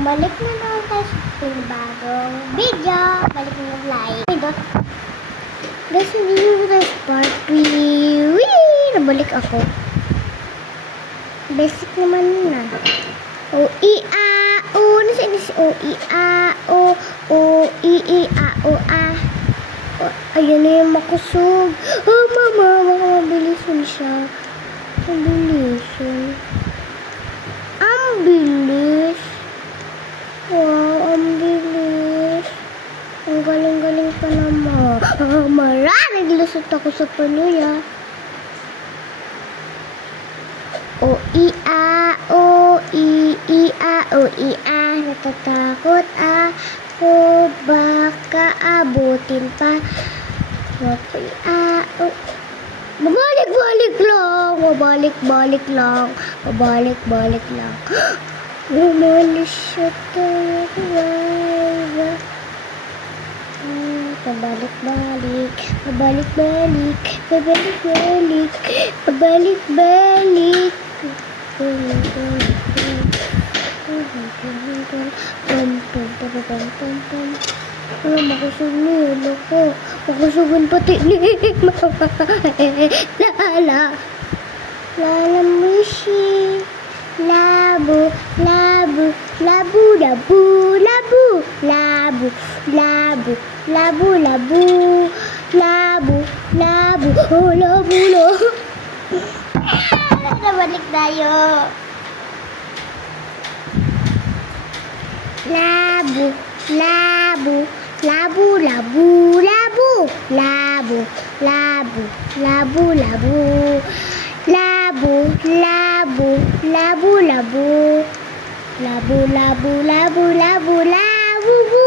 Balik na naman tayo sa pinabagong video. Balik na like. Pindot. Guys, hindi nyo tayo sa part 3. Wee! Nabalik ako. Basic naman na. O-I-A-O. Nasaan si O-I-A-O. O-I-I-A-O-A. Ayun na yung makusog. Oh, mama. Baka mabilisan siya. Mabilisan. Ang bilis. Wow, ang bilis. Ang galing-galing pa naman. Naglusot ako sa panuya. O-I-A-O, I-I-A, O-I-A. Natatakot ako, baka abutin pa. O-I-A-O. Mabalik-balik lang. Mabalik-balik lang. Mabalik-balik lang. Umalis siya tayo. Pabalik-balik. Pabalik-balik. Pabalik-balik. Pabalik-balik. Alam, makusog na yun ako. Makusugan pati ni Lala. Lala Mushi. Labu, labu, labu, labu, labu, labu, labu, labu, labu, labu, labu, oh, labu, labu. Nabalik tayo. Labu, labu, labu, labu, labu, labu, labu, labu, labu. Labu, labu, labu, labu. Labu, labu, labu, labu, labu, bu.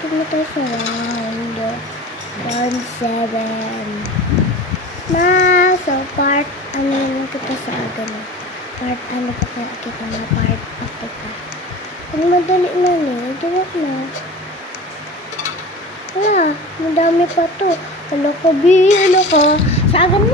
Tingnan tayo sa round 7. So part, ano naman kita sa aga na. Part, ano pa kaya kita na part, pa. Ano madali na eh, diwag na. Wala, madami pa to. Ano ko, ano ka. Sa aga